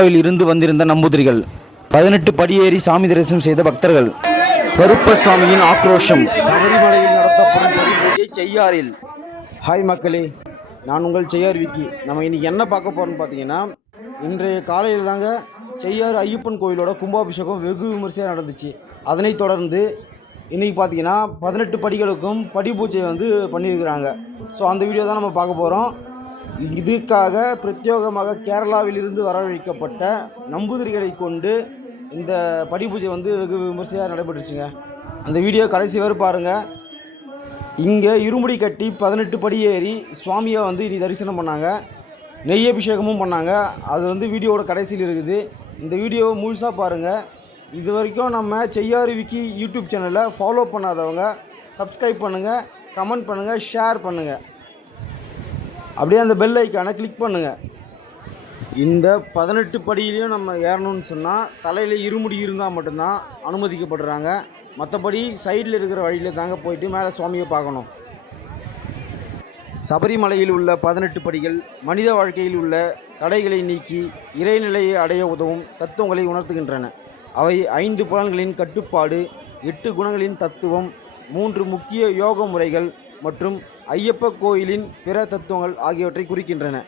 கேரளாவில் இருந்து வந்திருந்த நம்பூதிரிகள் பதினெட்டு படியேறி சாமி தரிசனம் செய்த பக்தர்கள் கருப்பசாமியின் ஆக்ரோஷம். சபரிமலையில் நடத்தப்படும் செய்யாறில் ஹாய் மக்களே நான் உங்கள் செய்யார் விக்கி. நம்ம இன்னைக்கு என்ன பார்க்க போறோம்னு பார்த்தீங்கன்னா இன்றைய காலையில் தாங்க செய்யாறு ஐயப்பன் கோயிலோட கும்பாபிஷேகம் வெகு விமர்சையாக நடந்துச்சு. அதனைத் தொடர்ந்து இன்றைக்கி பார்த்தீங்கன்னா பதினெட்டு படிகளுக்கும் படி பூஜை வந்து பண்ணியிருக்கிறாங்க. ஸோ அந்த வீடியோ தான் நம்ம பார்க்க போகிறோம் இதுக்காக பிரத்யேகமாக கேரளாவிலிருந்து வரவழைக்கப்பட்ட நம்பூதிரிகளை கொண்டு இந்த படி பூஜை வந்து வெகு விமர்சையாக நடைபெற்றுச்சுங்க. அந்த வீடியோ கடைசி வரை பாருங்கள் இங்கே இருமுடி கட்டி பதினெட்டு படி ஏறி சுவாமியை வந்து இனி தரிசனம் பண்ணாங்க. நெய் அபிஷேகமும் பண்ணாங்க. அது வந்து வீடியோவோட கடைசியில் இருக்குது. இந்த வீடியோவை முழுசாக பாருங்கள் இது வரைக்கும் நம்ம செய்யாறு விக்கி யூடியூப் சேனலை ஃபாலோ பண்ணாதவங்க சப்ஸ்கிரைப் பண்ணுங்கள் கமெண்ட் பண்ணுங்கள் ஷேர் பண்ணுங்கள் அப்படியே அந்த பெல் ஐக்கானை கிளிக் பண்ணுங்கள் இந்த பதினெட்டு படியிலையும் நம்ம ஏறணும்னு சொன்னால் தலையில் இருமுடி இருந்தால் மட்டும்தான் அனுமதிக்கப்படுறாங்க. மற்றபடி சைடில் இருக்கிற வழியில் தாங்க போயிட்டு மேலே சுவாமியை பார்க்கணும். சபரிமலையில் உள்ள பதினெட்டு படிகள் மனித வாழ்க்கையில் உள்ள தடைகளை நீக்கி இறைநிலையை அடைய உதவும் தத்துவங்களை உணர்த்துகின்றன. அவை ஐந்து புலன்களின் கட்டுப்பாடு எட்டு குணங்களின் தத்துவம் மூன்று முக்கிய யோக முறைகள் மற்றும் ஐயப்ப கோயிலின் பிற தத்துவங்கள் ஆகியவற்றை குறிக்கின்றன.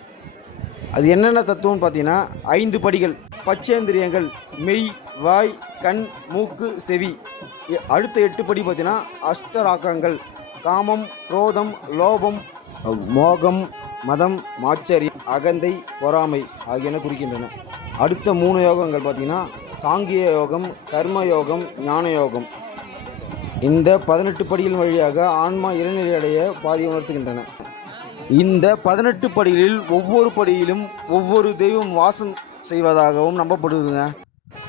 அது என்னென்ன தத்துவம்னு பார்த்தீங்கன்னா ஐந்து படிகள் பச்சேந்திரியங்கள் மெய் வாய் கண் மூக்கு செவி. அடுத்த எட்டு படி பார்த்தீங்கன்னா அஷ்டராக்கங்கள் காமம் குரோதம் லோபம் மோகம் மதம் மாச்சரியம் அகந்தை பொறாமை ஆகியன குறிக்கின்றன. அடுத்த மூணு யோகங்கள் பார்த்தீங்கன்னா சாங்கிய யோகம் கர்ம யோகம் ஞான யோகம். இந்த பதினெட்டு படிகள் வழியாக ஆன்மா இறைநிலை அடைய பாதி உணர்த்துகின்றன. இந்த பதினெட்டு படிகளில் ஒவ்வொரு படியிலும் ஒவ்வொரு தெய்வம் வாசம் செய்வதாகவும் நம்பப்படுதுங்க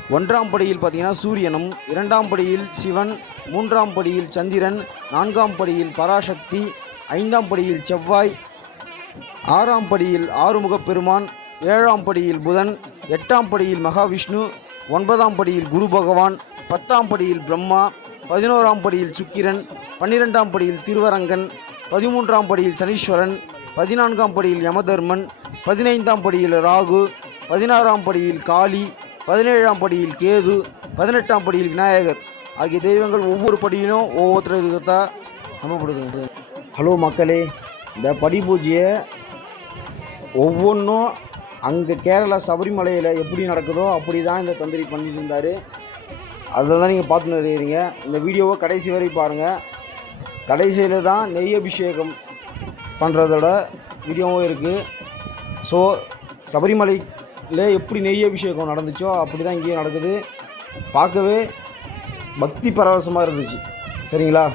ஒன்றாம் படியில் பார்த்தீங்கன்னா சூரியனும் இரண்டாம் படியில் சிவன் மூன்றாம் படியில் சந்திரன் நான்காம் படியில் பராசக்தி ஐந்தாம் படியில் செவ்வாய் ஆறாம் படியில் ஆறுமுகப் பெருமான் ஏழாம் படியில் புதன் எட்டாம் படியில் மகாவிஷ்ணு ஒன்பதாம் படியில் குரு பகவான் பத்தாம் படியில் பிரம்மா பதினோராம் படியில் சுக்கிரன் பன்னிரெண்டாம் படியில் திருவரங்கன் பதிமூன்றாம் படியில் சனீஸ்வரன் பதினான்காம் படியில் யமதர்மன் பதினைந்தாம் படியில் ராகு பதினாறாம் படியில் காளி பதினேழாம் படியில் கேது பதினெட்டாம் படியில் விநாயகர். ஆகிய தெய்வங்கள் ஒவ்வொரு படியிலும் ஒவ்வொருத்தர் இருக்கிறதா நம்பப்படுகிறது. ஹலோ மக்களே இந்த படி பூஜையை ஒவ்வொன்றும் அங்கே கேரளா சபரிமலையில் எப்படி நடக்குதோ அப்படி தான் இந்த தந்திரி பண்ணியிருந்தார் அதை தான் நீங்கள் பார்த்துன்னு இருக்கிறீங்க இந்த வீடியோவை கடைசி வரை பாருங்கள் கடைசியில் தான் நெய் அபிஷேகம் பண்ணுறதோட வீடியோவும் இருக்குது ஸோ சபரிமலையில் எப்படி நெய் அபிஷேகம் நடந்துச்சோ அப்படி தான் இங்கேயும் நடக்குது. பார்க்கவே பக்தி பரவசமாக இருந்துச்சு. சரிங்களா?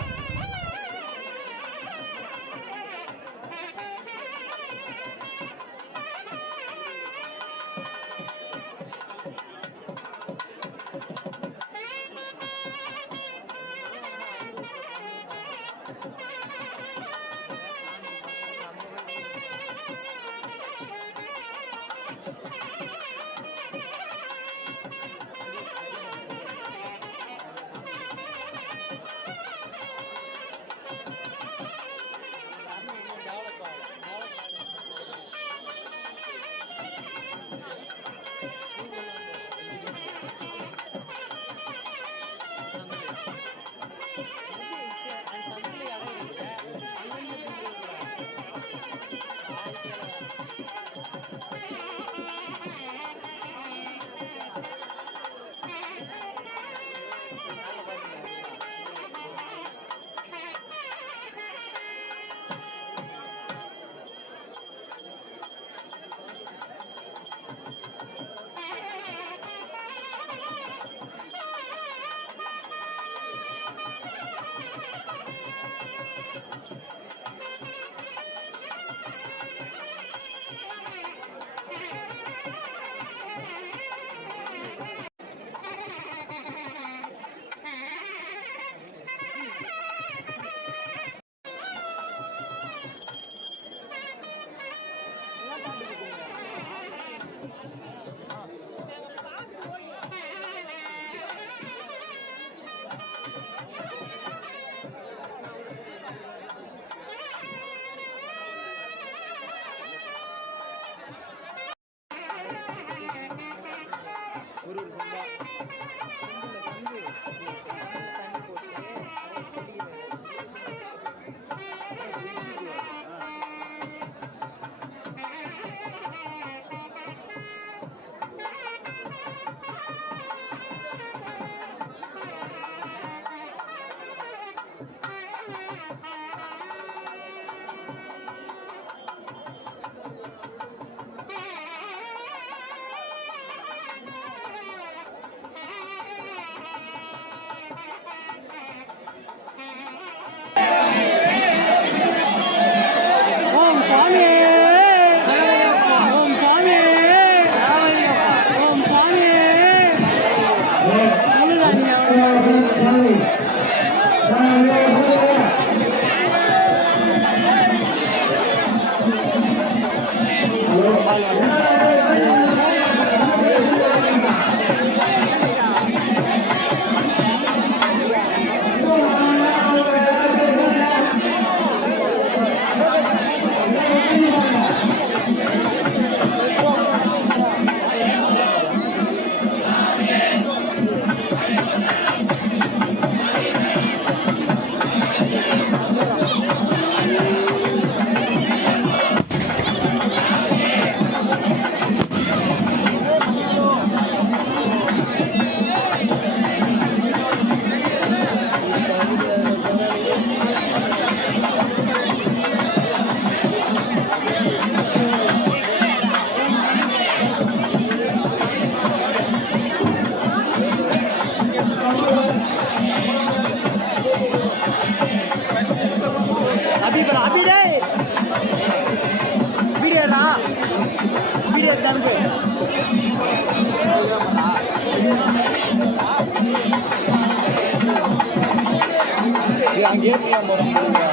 bien, mi amor.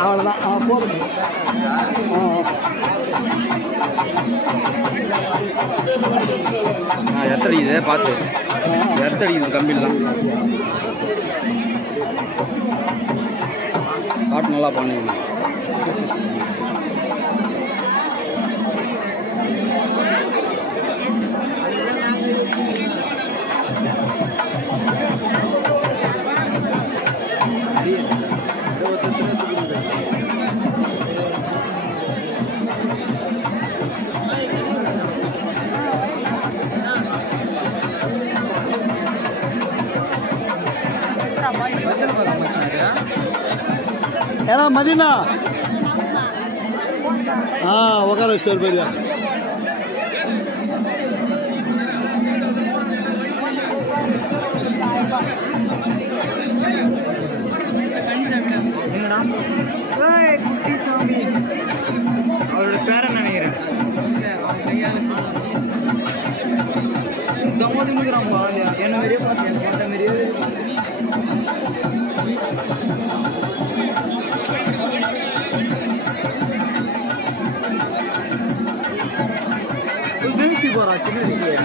அவ்வளோதான் ஆ போதும். ஆ. எத்தடிக்குது பார்த்து. எத்தடிக்குது கம்பிலாம் பாட்டு நல்லா பண்ணுவீங்க ஏன்னா மதினா? ஆ உட்கார வச்சு போயிருக்கா குட்டி சாமி. அவரோட பேரை நினைக்கிறேன். தம்ம தின்னுக்கிறான் பாருங்க. என்ன மாதிரியே பார்த்து என்ன மாதிரியே var açılır diye.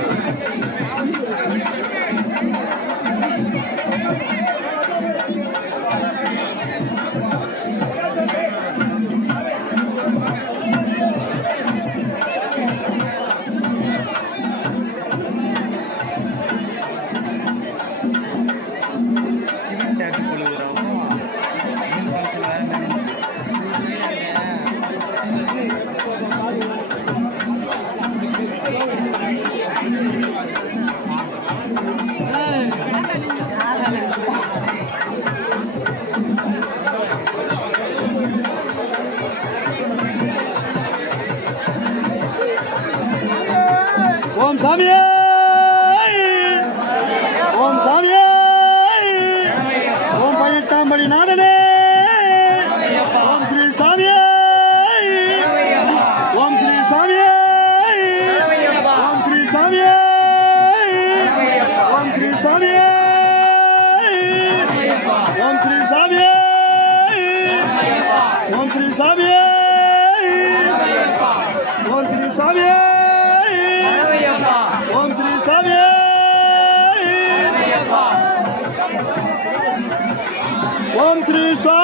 சாமியே ஓம் ஸ்ரீ சாமியே ஓம் ஸ்ரீ சாமியே ஓம் ஸ்ரீ சாமியே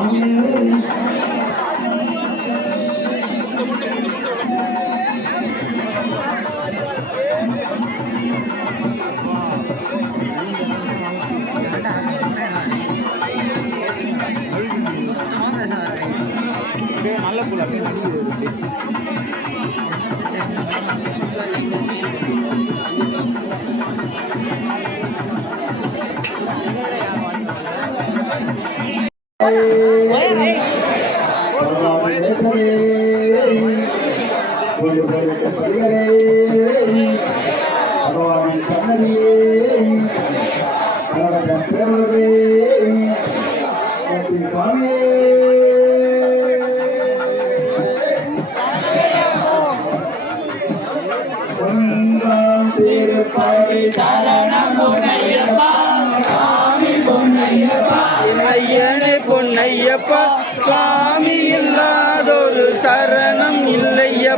Hallelujah. சாமியே ஓம்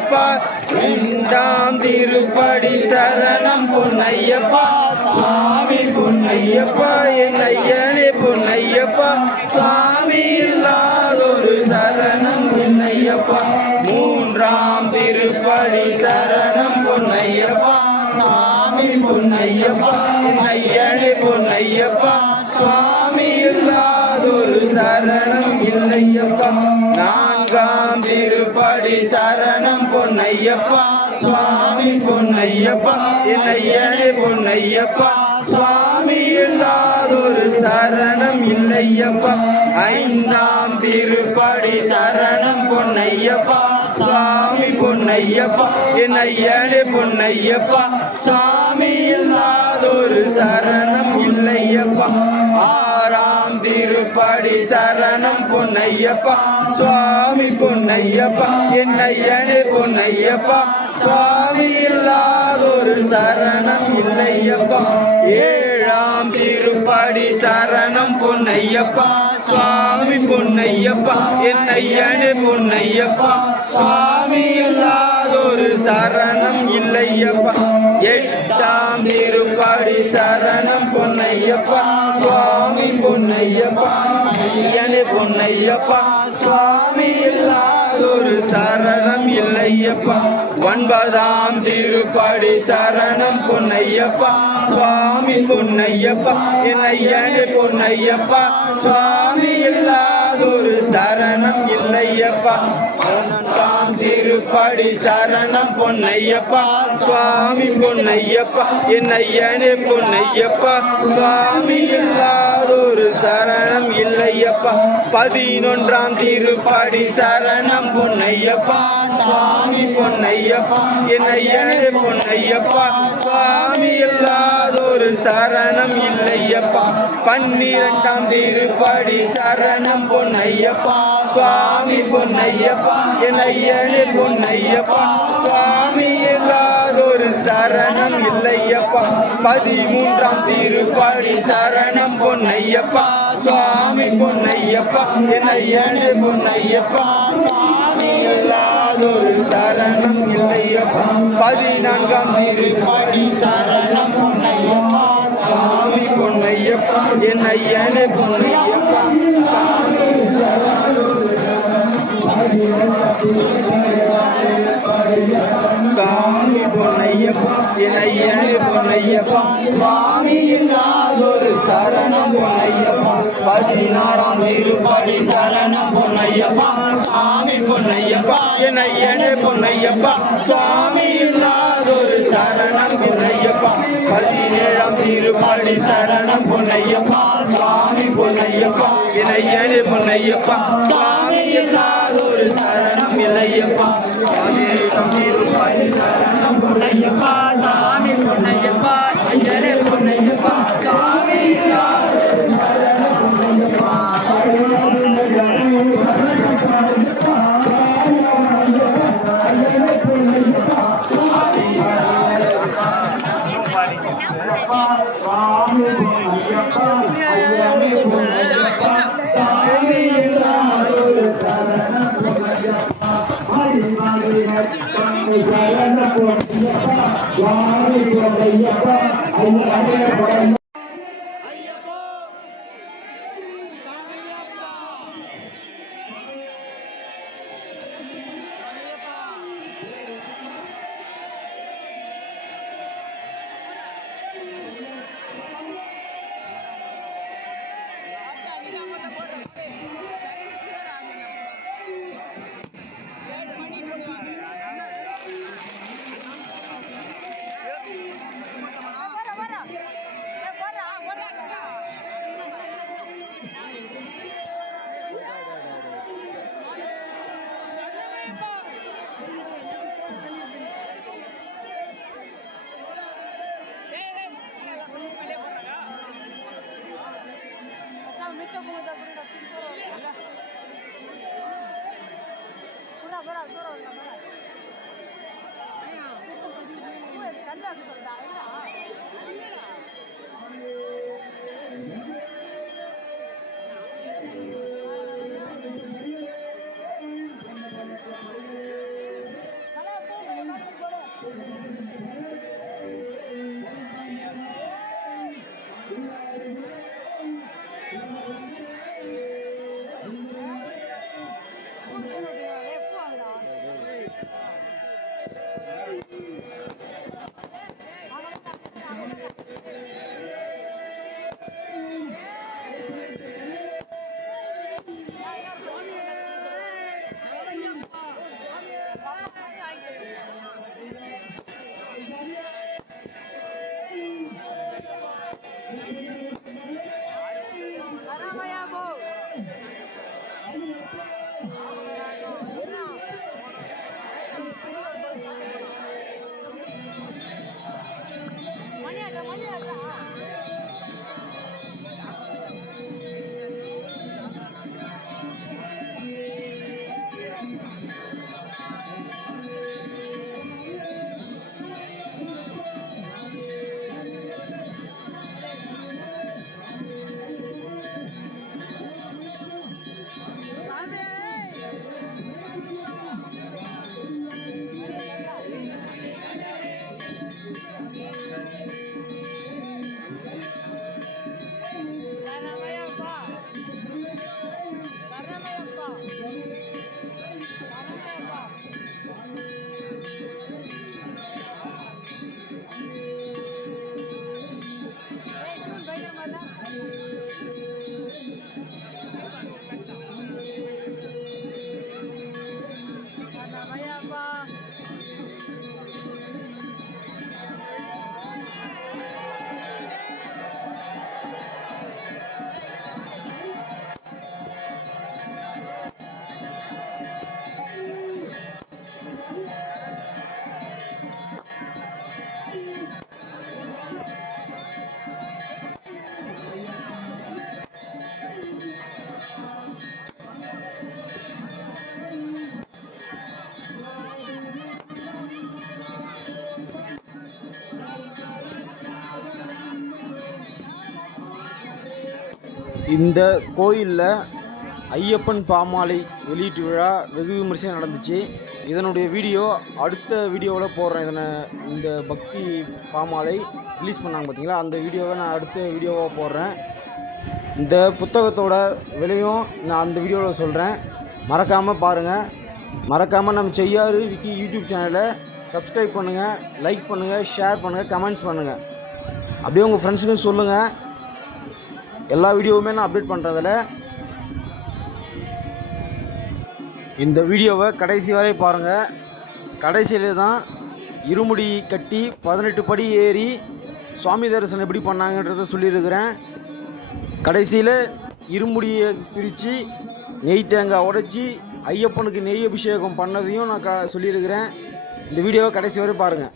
இல்லையப்பா இரண்டாம் திருப்படி சரணம் பொன்னையப்பா. சுவாமி பொன்னையப்பா என் ஐயனே பொன்னையப்பா. சுவாமி இல்லாதொரு சரணம் பொன்னையப்பா. மூன்றாம் திருப்படி சரணம் பொன்னையப்பா. சுவாமி பொன்னையப்பா என் ஐயனே பொன்னையப்பா. சுவாமி இல்லாதொரு சரணம் இல்லையப்பா. நான் நான்காம் திருப்படி சரணம் பொன்னையப்பா சுவாமி பொன்னையப்பா என் பொன்னையப்பா சுவாமி இல்லாதொரு சரணம் இல்லையப்பா. ஐந்தாம் திருப்படி சரணம் பொன்னையப்பா சுவாமி பொன்னையப்பா என் ஐயனே பொன்னையப்பா. சுவாமி இல்லாதொரு சரணம் இல்லையப்பா. திருப்படி சரணம் பொன்னையப்பா. சுவாமி பொன்னையப்பா. என் ஐயனே பொன்னையப்பா. சுவாமி இல்லாதொரு சரணம் இல்லையப்பா. ஏழாம் திருப்படி சரணம் பொன்னையப்பா. சுவாமி பொன்னையப்பா. என் ஐயனே பொன்னையப்பா. சுவாமி இல்லாதொரு சரணம் இல்லையப்பா. சரணம் பொன்னையப்பா சுவாமி பொன்னையப்பா ஐயனே பொன்னையப்பா சுவாமி இல்லாதொரு சரணம் இல்லையப்பா. ஒன்பதாம் திருப்படி சரணம் பொன்னையப்பா சுவாமி பொன்னையப்பா என் ஐயனே பொன்னையப்பா சுவாமி இல்லாதொரு சரணம் இல்லையப்பா. திருப்படி சரணம் பொன்னையப்பா. சுவாமி பொன்னையப்பா என் ஐயனே பொன்னையப்பா. சுவாமி இல்லாதொரு சரணம் இல்லையப்பா. பதினொன்றாம் திருப்படி சரணம் பொன்னையப்பா. சுவாமி பொன்னையப்பா என் ஐயனே பொன்னையப்பா. சுவாமி இல்லாதொரு சரணம் இல்லையப்பா. பன்னிரெண்டாம் திருப்படி சரணம் பொன்னையப்பா. சுவாமி பொன்னையப்பா. என் ஐயனே பொன்னையப்பா சுவாமி இல்லாதொரு சரணம் இல்லையப்பா. பதிமூன்றாம் திருப்பாடி சரணம் பொன்னையப்பா. சுவாமி பொன்னையப்பா. என் பொன்னையப்பா சுவாமி இல்லாதொரு சரணம் இல்லையப்பா. பதினான்காம் திருப்பாடி சரணம் பொன்னையப்பா. சுவாமி பொன்னையப்பா. என் ஐயனே பொன்னையப்பா சாமி பொன்னையப்பா என் பொன்னையப்பா சுவாமி ஒரு சரணம் பொன்னையப்பா பதினாறாம் திருப்படி சரணம் பொன்னையப்பா சாமி பொன்னையப்பா என் பொன்னையப்பா சுவாமி ஒரு சரணம் பொன்னையப்பா பதினேழாம் திருப்படி சரணம் பொன்னையப்பா சுவாமி பொன்னையப்பா என் பொன்னையப்பா சுவாமி இல்லாதொரு சரணம் இல்லையப்பா தம்பீருப்பாய் சரணம் பொன்னையப்பா சாமி பொன்னையப்பா ஐயனே பொன்னையப்பா சாமி சரணம் பொன்னையப்பா சாமி பொன்னையப்பா ஐயனே وعن طريقة أن இந்த கோயிலில் ஐயப்பன் பாமாலை வெளியீட்டு விழா வெகு விமர்சையாக நடந்துச்சு. இதனுடைய வீடியோ அடுத்த வீடியோவில் போடுறேன். இதனை இந்த பக்தி பாமாலை ரிலீஸ் பண்ணாங்க பார்த்தீங்களா அந்த வீடியோவை நான் அடுத்த வீடியோவாக போடுறேன். இந்த புத்தகத்தோட விலையும் நான் அந்த வீடியோவில் சொல்கிறேன் மறக்காமல் பாருங்கள் மறக்காமல் நம்ம செய்யாறு விக்கி யூடியூப் சேனலை சப்ஸ்கிரைப் பண்ணுங்கள் லைக் பண்ணுங்கள் ஷேர் பண்ணுங்கள் கமெண்ட்ஸ் பண்ணுங்கள் அப்படியே உங்கள் ஃப்ரெண்ட்ஸுக்கும் சொல்லுங்கள் எல்லா வீடியோவுமே நான் அப்டேட் பண்ணுறதில்ல இந்த வீடியோவை கடைசி வரை பாருங்கள் கடைசியில் தான் இருமுடி கட்டி பதினெட்டு படி ஏறி சுவாமி தரிசனம் எப்படி பண்ணாங்கன்றதை சொல்லியிருக்கிறேன். கடைசியில் இருமுடியை பிரித்து நெய் தேங்காய் உடைச்சி ஐயப்பனுக்கு நெய் அபிஷேகம் பண்ணதையும் நான் க சொல்லியிருக்கிறேன். இந்த வீடியோவை கடைசி வரை பாருங்கள்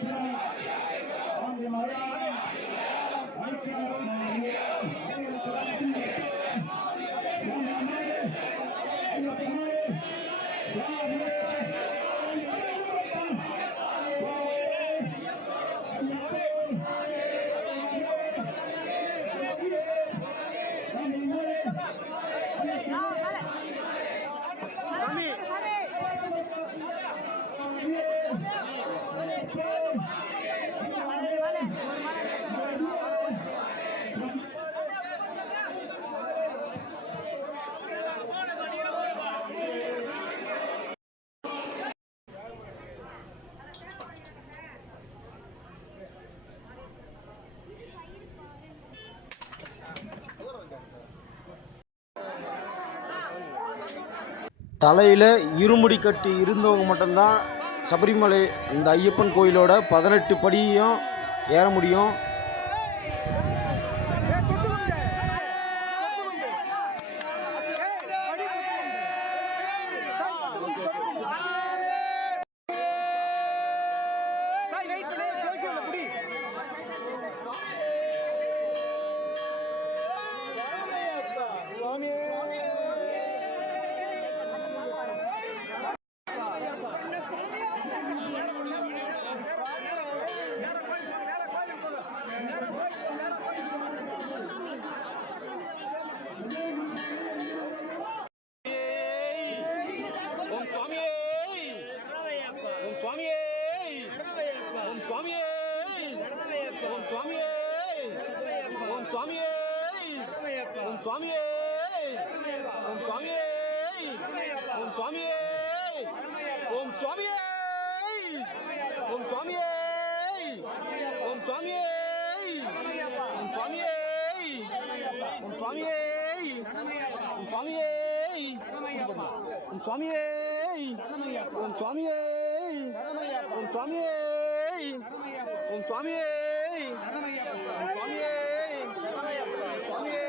এখানে தலையில் இருமுடி கட்டி இருந்தவங்க மட்டும்தான் சபரிமலை இந்த ஐயப்பன் கோயிலோட பதினெட்டு படியும் ஏற முடியும். சுவாமியே ஓம் சுவாமியே ஓம் சுவாமியே ஓம் சுவாமியே ஓம் சுவாமியே ஓம் சுவாமியே ஓம் சுவாமியே ஓம் சுவாமியே ஓம் சுவாமியே ஓம் சுவாமியே ஓம் சுவாமியே ஓம் சுவாமியே ஓம் சுவாமியே ஓம் சுவாமியே ஓம் சுவாமியே ஓம் சுவாமியே ஓம் சுவாமியே ஓம் சுவாமியே சுவாமியே அப்படியே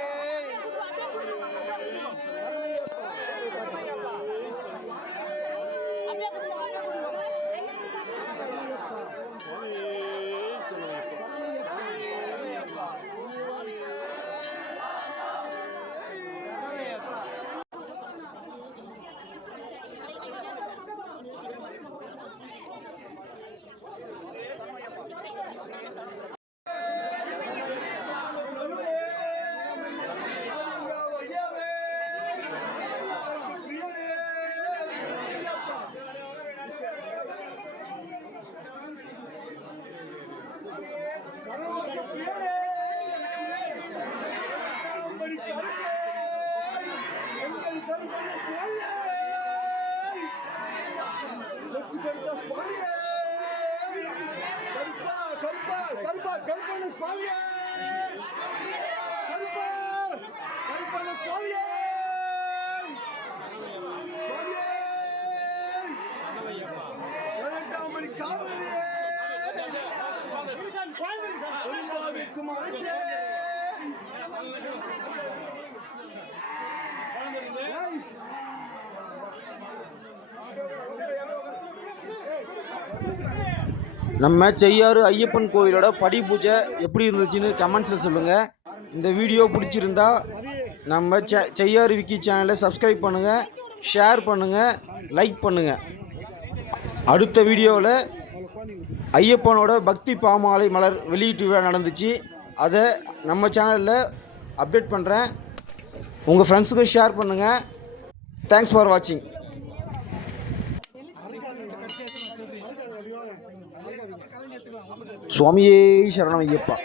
நம்ம செய்யாறு ஐயப்பன் கோயிலோட படி பூஜை எப்படி இருந்துச்சுன்னு கமெண்ட்ஸில் சொல்லுங்கள் இந்த வீடியோ பிடிச்சிருந்தா நம்ம செ செய்யாறு விக்கி சேனலை சப்ஸ்கிரைப் பண்ணுங்கள் ஷேர் பண்ணுங்கள் லைக் பண்ணுங்கள் அடுத்த வீடியோவில் ஐயப்பனோட பக்தி பாமாலை மலர் வெளியீட்டு விழா நடந்துச்சு. அதை நம்ம சேனலில் அப்டேட் பண்ணுறேன் உங்கள் ஃப்ரெண்ட்ஸுக்கும் ஷேர் பண்ணுங்கள் தேங்க்ஸ் ஃபார் வாட்சிங் சுவாமியே சரணம் ஐயப்பா.